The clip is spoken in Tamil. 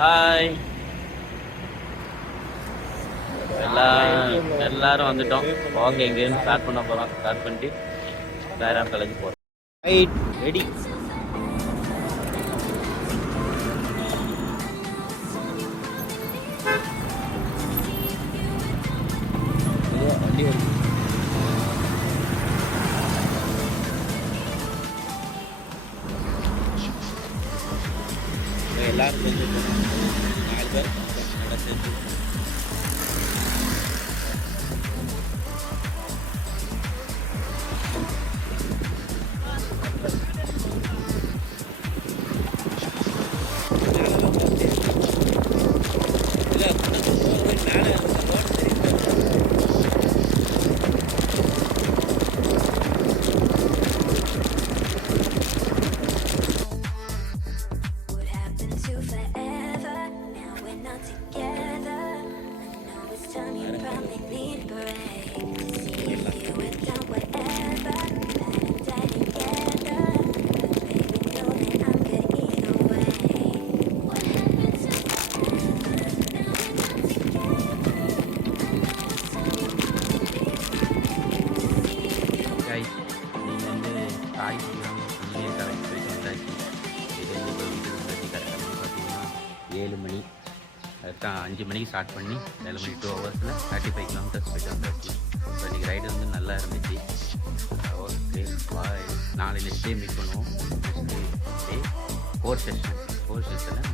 ஹாய், எல்லாரும் வந்துட்டோம். வாங்க எங்கேருந்து ஸ்டார்ட் பண்ண போகிறோம். ஸ்டார்ட் பண்ணிட்டு வேற கிளம்பி போகிறோம். Right, ready. வண்டி வருது. எல்லாரும் சேர்ந்து 4 பேர் நல்லா சேர்ந்து கரெக்டாக 5 மணிக்கு ஸ்டார்ட் பண்ணி 7 மணி 2 ஹவர்ஸில் 35 கிலோமீட்டர்ஸ் போய்ட்டு வந்தாச்சு. ஸோ இன்றைக்கி ரைடு வந்து நல்லா இருந்துச்சு. ஓகே, பாய். நாளை நெக்ஸ்ட் டே மீட் பண்ணுவோம். நெக்ஸ்ட் டே 4 செஷன் 4 செஷனில்